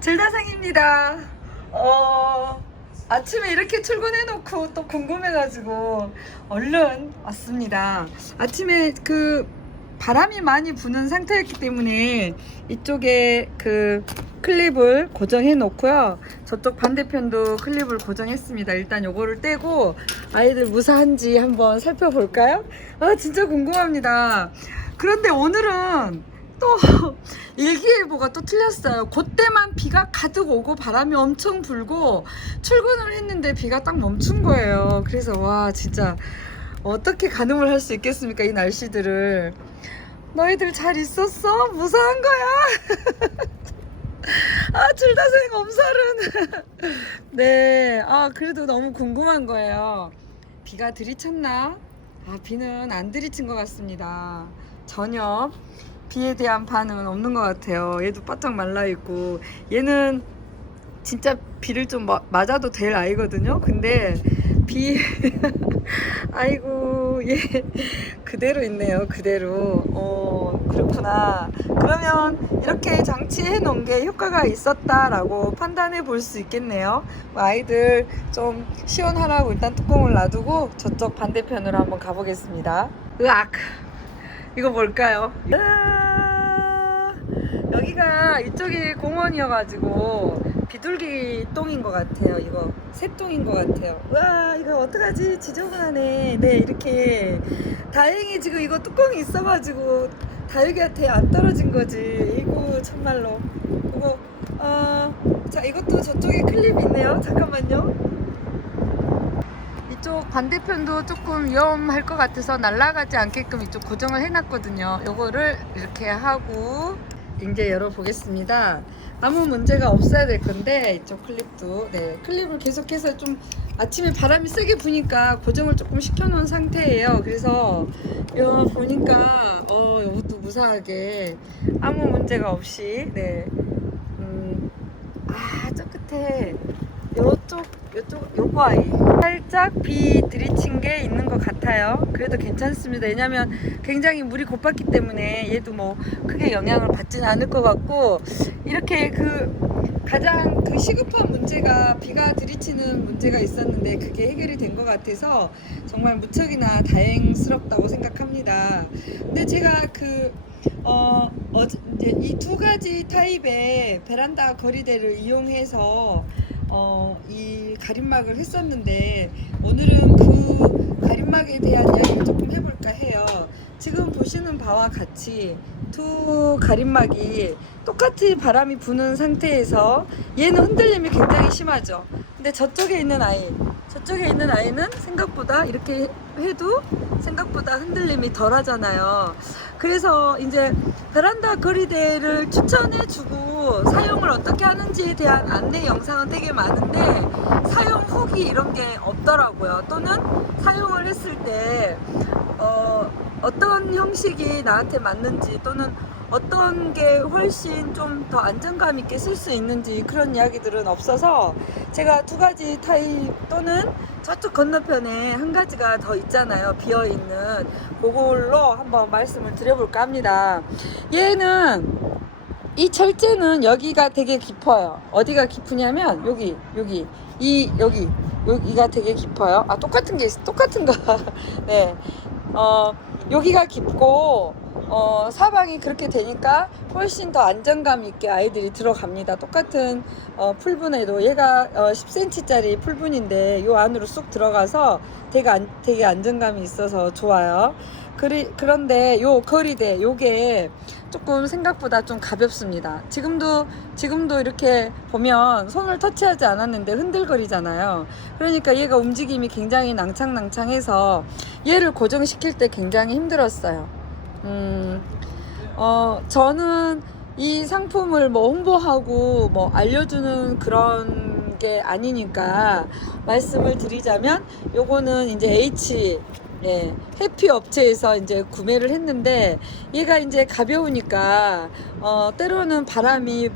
질다생입니다. 아침에 이렇게 출근해놓고 또 궁금해가지고 얼른 왔습니다. 아침에 그 바람이 많이 부는 상태였기 때문에 이쪽에 그 클립을 고정해 놓고요. 저쪽 반대편도 클립을 고정했습니다. 일단 요거를 떼고 아이들 무사한지 한번 살펴볼까요? 아, 진짜 궁금합니다. 그런데 오늘은 또 일기예보가 또 틀렸어요. 그때만 비가 가득 오고 바람이 엄청 불고 출근을 했는데 비가 딱 멈춘 거예요. 그래서 와, 진짜 어떻게 가늠을 할 수 있겠습니까, 이 날씨들을. 너희들 잘 있었어? 무사한 거야? 아, 줄다생 엄살은. 네, 그래도 너무 궁금한 거예요. 비가 들이쳤나? 비는 안 들이친 것 같습니다. 전혀 비에 대한 반응은 없는 것 같아요. 얘도 바짝 말라있고, 얘는 진짜 비를 좀 맞아도 될 아이거든요. 근데 비 아이고, 얘 그대로 있네요. 그대로. 그렇구나. 그러면 이렇게 장치해 놓은 게 효과가 있었다라고 판단해 볼 수 있겠네요. 아이들 좀 시원하라고 일단 뚜껑을 놔두고 저쪽 반대편으로 한번 가보겠습니다. 으악, 이거 뭘까요? 여기가 이쪽이 공원이어가지고 비둘기 똥인 것 같아요. 이거 새똥인 것 같아요. 와, 이거 어떡하지? 지저분하네. 네, 이렇게. 다행히 지금 이거 뚜껑이 있어가지고 다육이한테 안 떨어진 거지. 이거 참말로. 이거 자, 이것도 저쪽에 클립이 있네요. 잠깐만요. 이쪽 반대편도 조금 위험할 것 같아서 날아가지 않게끔 이쪽 고정을 해놨거든요. 요거를 이렇게 하고 이제 열어보겠습니다. 아무 문제가 없어야 될 건데 이쪽 클립도, 네, 클립을 계속해서 좀 아침에 바람이 세게 부니까 고정을 조금 시켜놓은 상태예요. 그래서 요 보니까 이것도 무사하게 아무 문제가 없이, 네, 저 끝에 요거 아이 살짝 비 들이친 게 있는 것 같아요. 그래도 괜찮습니다. 왜냐면 굉장히 물이 고팠기 때문에 얘도 뭐 크게 영향을 받지는 않을 것 같고, 이렇게 가장 시급한 문제가 비가 들이치는 문제가 있었는데 그게 해결이 된 것 같아서 정말 무척이나 다행스럽다고 생각합니다. 근데 제가 이제 이 두 가지 타입의 베란다 거리대를 이용해서 이 가림막을 했었는데 오늘은 그 가림막에 대한 이야기를 조금 해볼까 해요. 지금 보시는 바와 같이 두 가림막이 똑같이 바람이 부는 상태에서 얘는 흔들림이 굉장히 심하죠. 근데 저쪽에 있는 아이는 생각보다 이렇게 해도 생각보다 흔들림이 덜 하잖아요. 그래서 이제 베란다 거리대를 추천해주고 사용을 어떻게 하는지에 대한 안내 영상은 되게 많은데 사용 후기 이런 게 없더라고요. 또는 사용을 했을 때 어떤 형식이 나한테 맞는지, 또는 어떤 게 훨씬 좀 더 안정감 있게 쓸 수 있는지 그런 이야기들은 없어서 제가 두 가지 타입, 또는 저쪽 건너편에 한 가지가 더 있잖아요, 비어있는. 그걸로 한번 말씀을 드려볼까 합니다. 얘는 이 철제는 여기가 되게 깊어요. 어디가 깊으냐면 여기가 되게 깊어요. 똑같은 게 있어. 똑같은 거. 네. 여기가 깊고 사방이 그렇게 되니까 훨씬 더 안정감 있게 아이들이 들어갑니다. 똑같은 풀분에도 얘가 10cm짜리 풀분인데 요 안으로 쑥 들어가서 되게 안정감이 있어서 좋아요. 그런데 요 거리대 요게 조금 생각보다 좀 가볍습니다. 지금도 이렇게 보면 손을 터치하지 않았는데 흔들거리잖아요. 그러니까 얘가 움직임이 굉장히 낭창낭창해서 얘를 고정시킬 때 굉장히 힘들었어요. 저는 이 상품을 뭐 홍보하고 뭐 알려주는 그런 게 아니니까 말씀을 드리자면, 요거는 이제 예, 해피 업체에서 이제 구매를 했는데 얘가 이제 가벼우니까 때로는 바람이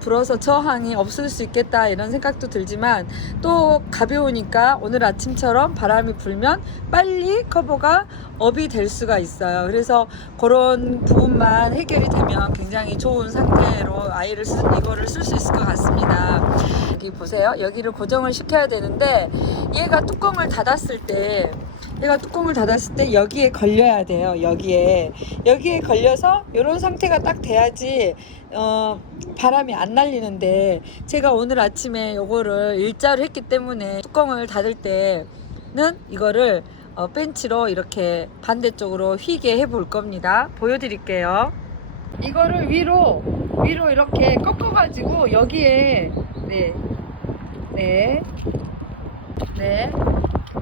불어서 저항이 없을 수 있겠다 이런 생각도 들지만 또 가벼우니까 오늘 아침처럼 바람이 불면 빨리 커버가 업이 될 수가 있어요. 그래서 그런 부분만 해결이 되면 굉장히 좋은 상태로 이거를 쓸 수 있을 것 같습니다. 여기 보세요. 여기를 고정을 시켜야 되는데 얘가 뚜껑을 닫았을 때 여기에 걸려야 돼요. 여기에 걸려서 이런 상태가 딱 돼야지 바람이 안 날리는데 제가 오늘 아침에 요거를 일자로 했기 때문에 뚜껑을 닫을 때는 이거를 벤치로 이렇게 반대쪽으로 휘게 해 볼 겁니다. 보여드릴게요. 이거를 위로 이렇게 꺾어 가지고 여기에 네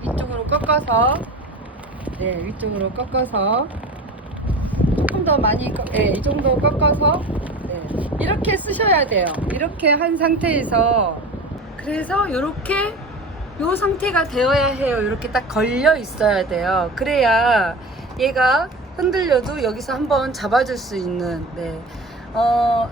위쪽으로 꺾어서 위쪽으로 꺾어서 조금 더 많이 이 정도 꺾어서 이렇게 쓰셔야 돼요. 이렇게 한 상태에서 그래서 이렇게 요 상태가 되어야 해요. 이렇게 딱 걸려 있어야 돼요. 그래야 얘가 흔들려도 여기서 한번 잡아줄 수 있는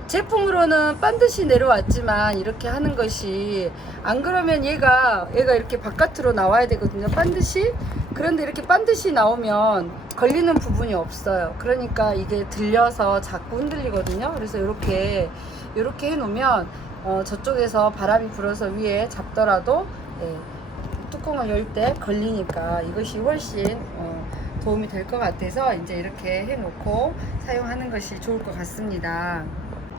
제품으로는 반드시 내려왔지만 이렇게 하는 것이 안 그러면 얘가 이렇게 바깥으로 나와야 되거든요. 반드시. 그런데 이렇게 반드시 나오면 걸리는 부분이 없어요. 그러니까 이게 들려서 자꾸 흔들리거든요. 그래서 이렇게 해 놓으면 저쪽에서 바람이 불어서 위에 잡더라도 뚜껑을 열 때 걸리니까 이것이 훨씬 도움이 될 것 같아서 이제 이렇게 해 놓고 사용하는 것이 좋을 것 같습니다.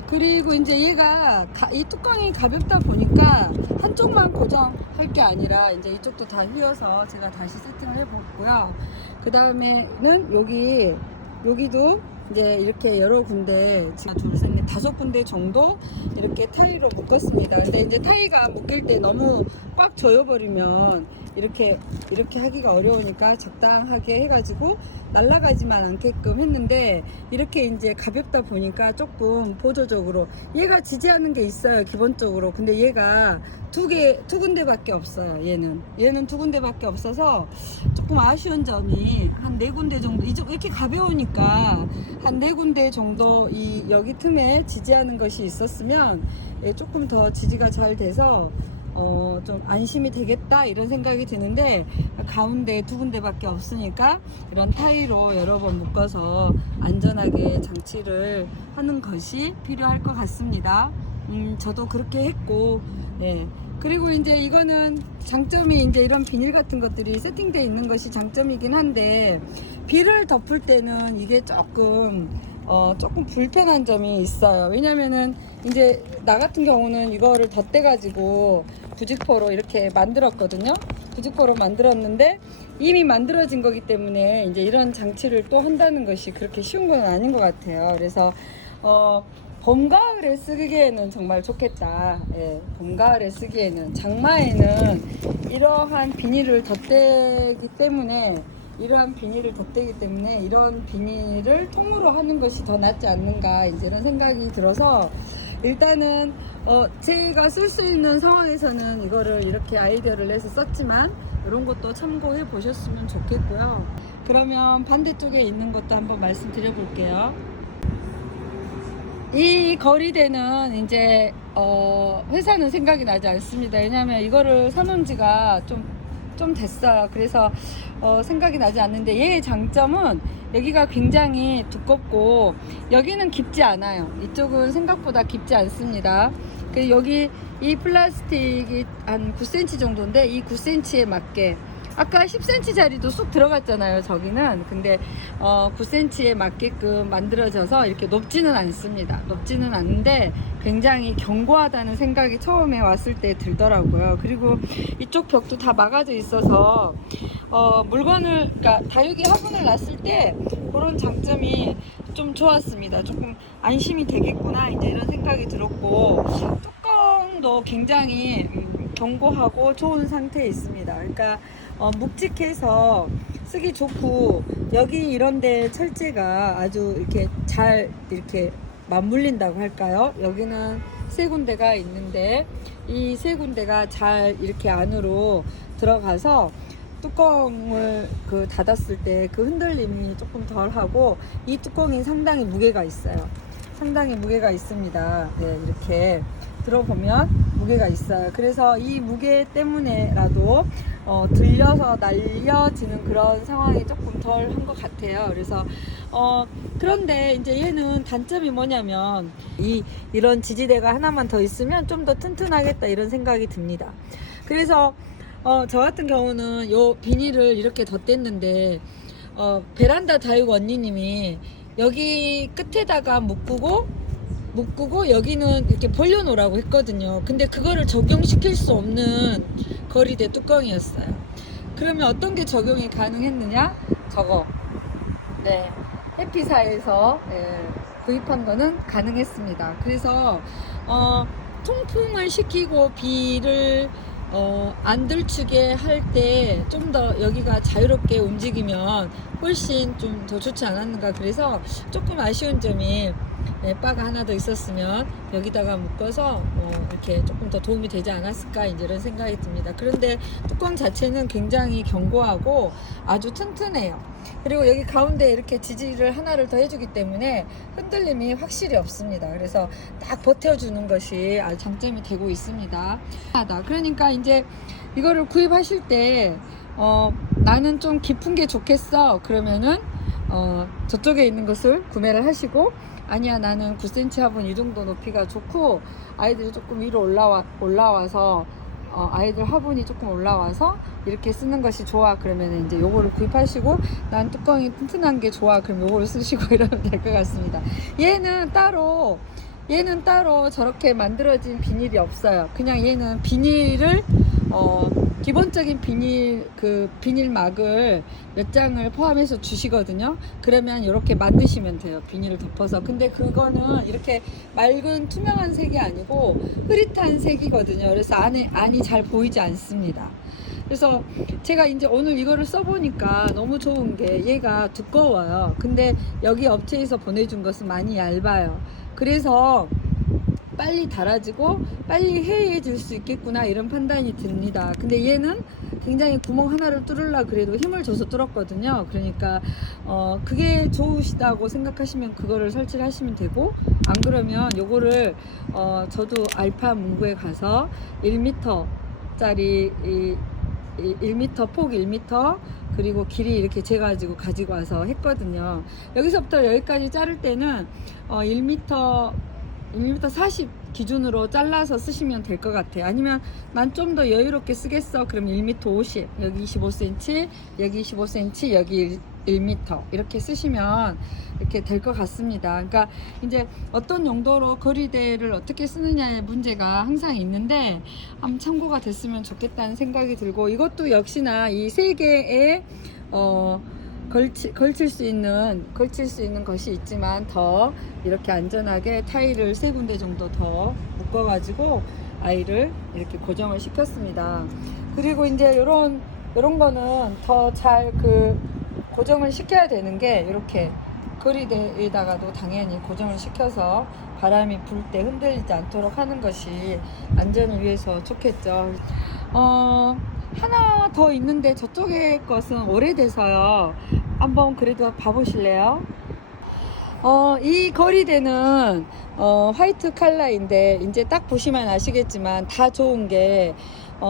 그리고 이제 얘가 이 뚜껑이 가볍다 보니까 한쪽만 고정할 게 아니라 이제 이쪽도 다 휘어서 제가 다시 세팅을 해 봤고요. 그 다음에는 여기도 이제 이렇게 여러 군데 지금 둘, 셋, 넷, 5군데 정도 이렇게 타이로 묶었습니다. 근데 이제 타이가 묶일 때 너무 꽉 조여버리면 이렇게 하기가 어려우니까 적당하게 해가지고 날아가지만 않게끔 했는데 이렇게 이제 가볍다 보니까 조금 보조적으로 얘가 지지하는 게 있어요. 기본적으로. 근데 얘가 두 군데밖에 없어요. 얘는 두 군데밖에 없어서 조금 아쉬운 점이 한 4군데 정도 이렇게 가벼우니까 한 4군데 정도 여기 틈에 지지하는 것이 있었으면 조금 더 지지가 잘 돼서 좀 안심이 되겠다 이런 생각이 드는데 가운데 2군데밖에 없으니까 이런 타이로 여러 번 묶어서 안전하게 장치를 하는 것이 필요할 것 같습니다. 저도 그렇게 했고 그리고 이제 이거는 장점이 이제 이런 비닐 같은 것들이 세팅되어 있는 것이 장점이긴 한데 비를 덮을 때는 이게 조금 불편한 점이 있어요. 왜냐면은 이제 나 같은 경우는 이거를 덧대 가지고 부직포로 이렇게 만들었거든요. 부직포로 만들었는데 이미 만들어진 거기 때문에 이제 이런 장치를 또 한다는 것이 그렇게 쉬운 건 아닌 것 같아요. 그래서 봄, 가을에 쓰기에는 정말 좋겠다. 봄, 가을에 쓰기에는 장마에는 이러한 비닐을 덧대기 때문에 이런 비닐을 통으로 하는 것이 더 낫지 않는가 이제 이런 생각이 들어서 일단은 제가 쓸 수 있는 상황에서는 이거를 이렇게 아이디어를 내서 썼지만 이런 것도 참고해 보셨으면 좋겠고요. 그러면 반대쪽에 있는 것도 한번 말씀드려 볼게요. 이 거리대는 이제 회사는 생각이 나지 않습니다. 왜냐하면 이거를 사놓은 지가 좀 됐어요. 그래서 생각이 나지 않는데 얘의 장점은 여기가 굉장히 두껍고 여기는 깊지 않아요. 이쪽은 생각보다 깊지 않습니다. 그리고 여기 이 플라스틱이 한 9cm 정도인데 이 9cm에 맞게 아까 10cm 짜리도 쑥 들어갔잖아요. 저기는. 근데 9cm에 맞게끔 만들어져서 이렇게 높지는 않습니다. 높지는 않은데 굉장히 견고하다는 생각이 처음에 왔을 때 들더라고요. 그리고 이쪽 벽도 다 막아져 있어서 그러니까 다육이 화분을 놨을 때 그런 장점이 좀 좋았습니다. 조금 안심이 되겠구나 이제 이런 생각이 들었고 뚜껑도 굉장히 견고하고 좋은 상태에 있습니다. 그러니까 묵직해서 쓰기 좋고 여기 이런데 철제가 아주 이렇게 잘 이렇게 맞물린다고 할까요? 여기는 3군데가 있는데 이 3군데가 잘 이렇게 안으로 들어가서 뚜껑을 그 닫았을 때 그 흔들림이 조금 덜하고 이 뚜껑이 상당히 무게가 있어요. 상당히 무게가 있습니다. 네, 이렇게 들어보면 무게가 있어요. 그래서 이 무게 때문에라도 들려서 날려지는 그런 상황이 조금 덜 한 것 같아요. 그래서 그런데 이제 얘는 단점이 뭐냐면 이런 지지대가 하나만 더 있으면 좀 더 튼튼하겠다 이런 생각이 듭니다. 그래서 저 같은 경우는 요 비닐을 이렇게 덧댔는데 베란다 다육 언니님이 여기 끝에다가 묶고 여기는 이렇게 벌려놓으라고 했거든요. 근데 그거를 적용시킬 수 없는 거리대 뚜껑이었어요. 그러면 어떤 게 적용이 가능했느냐? 저거. 네. 해피사에서 구입한 거는 가능했습니다. 그래서 통풍을 시키고 비를 안 들추게 할 때 좀 더 여기가 자유롭게 움직이면 훨씬 좀 더 좋지 않았는가. 그래서 조금 아쉬운 점이 바가 하나 더 있었으면 여기다가 묶어서 이렇게 조금 더 도움이 되지 않았을까 이제 이런 생각이 듭니다. 그런데 뚜껑 자체는 굉장히 견고하고 아주 튼튼해요. 그리고 여기 가운데 이렇게 지지를 하나를 더 해주기 때문에 흔들림이 확실히 없습니다. 그래서 딱 버텨주는 것이 아주 장점이 되고 있습니다. 그러니까 이제 이거를 구입하실 때 나는 좀 깊은 게 좋겠어 그러면은 저쪽에 있는 것을 구매를 하시고, 아니야 나는 9cm 화분 이 정도 높이가 좋고 아이들이 조금 위로 올라와서 아이들 화분이 조금 올라와서 이렇게 쓰는 것이 좋아 그러면 이제 요거를 구입하시고, 난 뚜껑이 튼튼한 게 좋아 그럼 요거를 쓰시고 이러면 될 것 같습니다. 얘는 따로 저렇게 만들어진 비닐이 없어요. 그냥 얘는 비닐을 기본적인 비닐막을 몇 장을 포함해서 주시거든요. 그러면 이렇게 만드시면 돼요. 비닐을 덮어서. 근데 그거는 이렇게 맑은 투명한 색이 아니고 흐릿한 색이거든요. 그래서 안이 잘 보이지 않습니다. 그래서 제가 이제 오늘 이거를 써보니까 너무 좋은 게 얘가 두꺼워요. 근데 여기 업체에서 보내준 것은 많이 얇아요. 그래서 빨리 달아지고 빨리 해해질 수 있겠구나 이런 판단이 듭니다. 근데 얘는 굉장히 구멍 하나를 뚫으려고 그래도 힘을 줘서 뚫었거든요. 그러니까 그게 좋으시다고 생각하시면 그거를 설치를 하시면 되고, 안 그러면 요거를 저도 알파 문구에 가서 1m 짜리 1m 폭 1m 그리고 길이 이렇게 재가지고 가지고 와서 했거든요. 여기서부터 여기까지 자를 때는 1m 40 기준으로 잘라서 쓰시면 될 것 같아요. 아니면 난 좀 더 여유롭게 쓰겠어 그럼 1m 50 여기 25cm 여기 25cm 여기 1m 이렇게 쓰시면 이렇게 될 것 같습니다. 그러니까 이제 어떤 용도로 거리대를 어떻게 쓰느냐의 문제가 항상 있는데 한번 참고가 됐으면 좋겠다는 생각이 들고, 이것도 역시나 이 세 개의 걸칠 수 있는 것이 있지만 더 이렇게 안전하게 타일을 3군데 정도 더 묶어 가지고 아이를 이렇게 고정을 시켰습니다. 그리고 이제 요런 거는 더 잘 고정을 시켜야 되는 게, 이렇게 거리대에다가도 당연히 고정을 시켜서 바람이 불 때 흔들리지 않도록 하는 것이 안전을 위해서 좋겠죠. 하나 더 있는데 저쪽의 것은 오래돼서요. 한번 그래도 봐보실래요? 이 거리대는 화이트 컬러인데 이제 딱 보시면 아시겠지만 다 좋은 게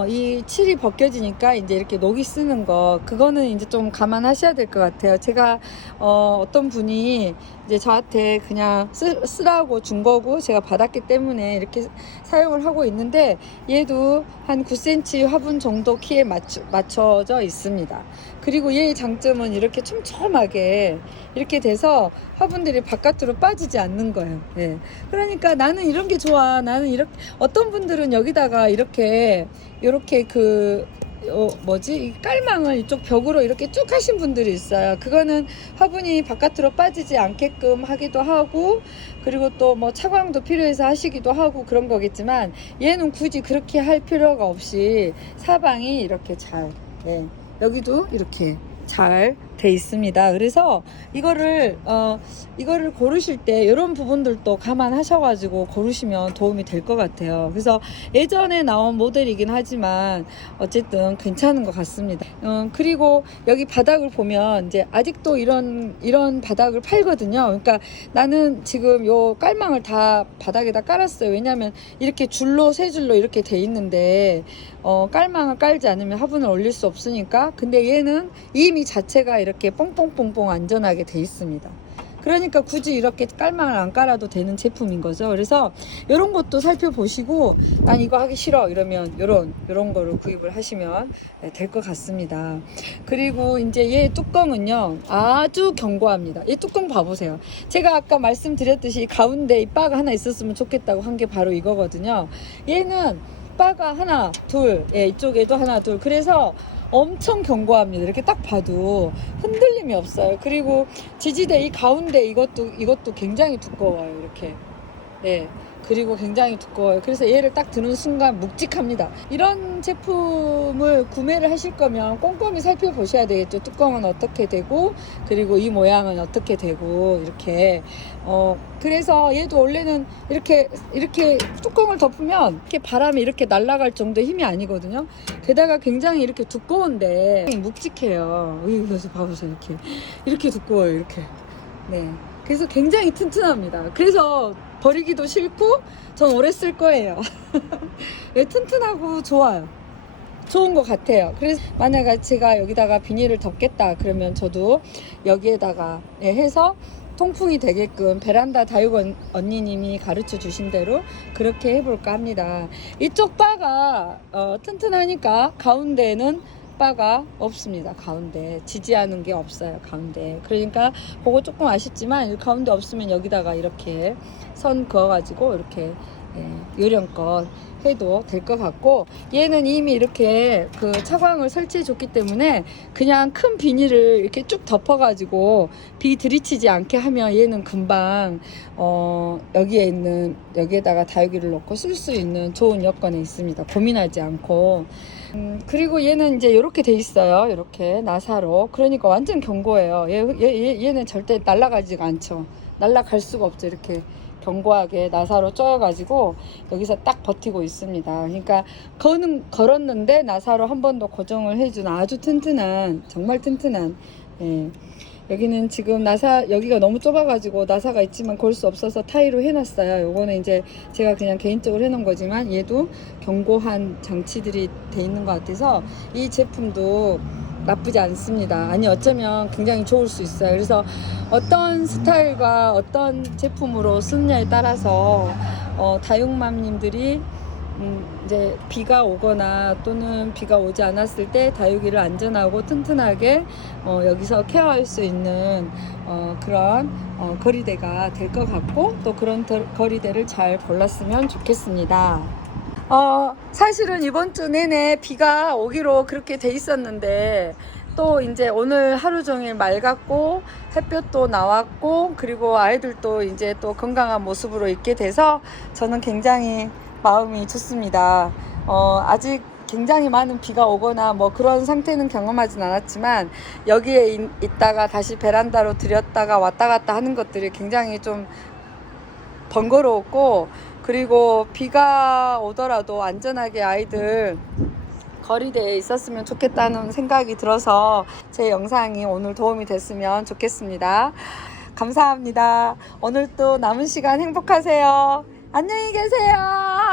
이 칠이 벗겨지니까 이제 이렇게 녹이 쓰는 거, 그거는 이제 좀 감안하셔야 될 것 같아요. 제가 어떤 분이 이제 저한테 그냥 쓰라고 준 거고 제가 받았기 때문에 이렇게 사용을 하고 있는데, 얘도 한 9cm 화분 정도 키에 맞춰져 있습니다. 그리고 얘의 장점은 이렇게 촘촘하게 이렇게 돼서 화분들이 바깥으로 빠지지 않는 거예요. 예. 그러니까 나는 이런 게 좋아. 나는 이렇게, 어떤 분들은 여기다가 이렇게 이 깔망을 이쪽 벽으로 이렇게 쭉 하신 분들이 있어요. 그거는 화분이 바깥으로 빠지지 않게끔 하기도 하고, 그리고 또 뭐 차광도 필요해서 하시기도 하고 그런 거겠지만, 얘는 굳이 그렇게 할 필요가 없이 사방이 이렇게 잘, 여기도 이렇게 잘 돼 있습니다. 그래서 이거를 고르실 때 이런 부분들도 감안하셔가지고 고르시면 도움이 될 것 같아요. 그래서 예전에 나온 모델이긴 하지만 어쨌든 괜찮은 것 같습니다. 그리고 여기 바닥을 보면 이제 아직도 이런 바닥을 팔거든요. 그러니까 나는 지금 요 깔망을 다 바닥에다 깔았어요. 왜냐하면 이렇게 줄로 세 줄로 이렇게 돼 있는데 깔망을 깔지 않으면 화분을 올릴 수 없으니까. 근데 얘는 이미 자체가 이렇게 뽕뽕뽕뽕 안전하게 돼 있습니다. 그러니까 굳이 이렇게 깔망을 안 깔아도 되는 제품인 거죠. 그래서 이런 것도 살펴보시고 난 이거 하기 싫어 이러면 요런 거를 구입을 하시면 될 것 같습니다. 그리고 이제 얘 뚜껑은요 아주 견고합니다. 이 뚜껑 봐보세요. 제가 아까 말씀드렸듯이 가운데 이 바가 하나 있었으면 좋겠다고 한 게 바로 이거거든요. 얘는 바가 하나 둘, 이쪽에도 하나 둘, 그래서 엄청 견고합니다. 이렇게 딱 봐도 흔들림이 없어요. 그리고 지지대 이 가운데 이것도 굉장히 두꺼워요. 이렇게. 네. 그리고 굉장히 두꺼워요. 그래서 얘를 딱 드는 순간 묵직합니다. 이런 제품을 구매를 하실 거면 꼼꼼히 살펴보셔야 되겠죠. 뚜껑은 어떻게 되고, 그리고 이 모양은 어떻게 되고, 이렇게. 그래서 얘도 원래는 이렇게 뚜껑을 덮으면 이렇게 바람이 이렇게 날아갈 정도의 힘이 아니거든요. 게다가 굉장히 이렇게 두꺼운데 묵직해요. 그래서 봐보세요. 이렇게 두꺼워요. 이렇게. 네. 그래서 굉장히 튼튼합니다. 그래서 버리기도 싫고 전 오래 쓸 거예요. 튼튼하고 좋아요. 좋은 것 같아요. 그래서 만약에 제가 여기다가 비닐을 덮겠다 그러면 저도 여기에다가 해서 통풍이 되게끔 베란다 다육 언니님이 가르쳐 주신 대로 그렇게 해볼까 합니다. 이쪽 바가 튼튼하니까 가운데는 바가 없습니다. 가운데 지지하는 게 없어요. 가운데. 그러니까 그거 조금 아쉽지만 가운데 없으면 여기다가 이렇게 선 그어가지고 이렇게 요령껏 해도 될 것 같고, 얘는 이미 이렇게 그 차광을 설치해 줬기 때문에 그냥 큰 비닐을 이렇게 쭉 덮어가지고 비 들이치지 않게 하면 얘는 금방 여기에다가 다육이를 넣고 쓸 수 있는 좋은 여건에 있습니다. 고민하지 않고. 그리고 얘는 이제 이렇게 돼 있어요. 이렇게 나사로. 그러니까 완전 견고해요. 얘는 절대 날아가지가 않죠. 날아갈 수가 없죠. 이렇게 견고하게 나사로 쪼여가지고 여기서 딱 버티고 있습니다. 그러니까 걸었는데 나사로 한 번 더 고정을 해준 아주 튼튼한, 정말 튼튼한. 여기는 지금 여기가 너무 좁아가지고 나사가 있지만 걸 수 없어서 타이로 해놨어요. 요거는 이제 제가 그냥 개인적으로 해놓은 거지만 얘도 견고한 장치들이 돼 있는 것 같아서 이 제품도 나쁘지 않습니다. 아니 어쩌면 굉장히 좋을 수 있어요. 그래서 어떤 스타일과 어떤 제품으로 쓰느냐에 따라서 다육맘님들이 이제 비가 오거나 또는 비가 오지 않았을 때 다육이를 안전하고 튼튼하게 여기서 케어할 수 있는 그런 거리대가 될 것 같고, 또 그런 거리대를 잘 골랐으면 좋겠습니다. 사실은 이번 주 내내 비가 오기로 그렇게 돼 있었는데 또 이제 오늘 하루 종일 맑았고 햇볕도 나왔고 그리고 아이들도 이제 또 건강한 모습으로 있게 돼서 저는 굉장히 마음이 좋습니다. 아직 굉장히 많은 비가 오거나 뭐 그런 상태는 경험하진 않았지만 여기에 있다가 다시 베란다로 들였다가 왔다 갔다 하는 것들이 굉장히 좀 번거로웠고, 그리고 비가 오더라도 안전하게 아이들 거리대에 있었으면 좋겠다는 생각이 들어서 제 영상이 오늘 도움이 됐으면 좋겠습니다. 감사합니다. 오늘 또 남은 시간 행복하세요. 안녕히 계세요.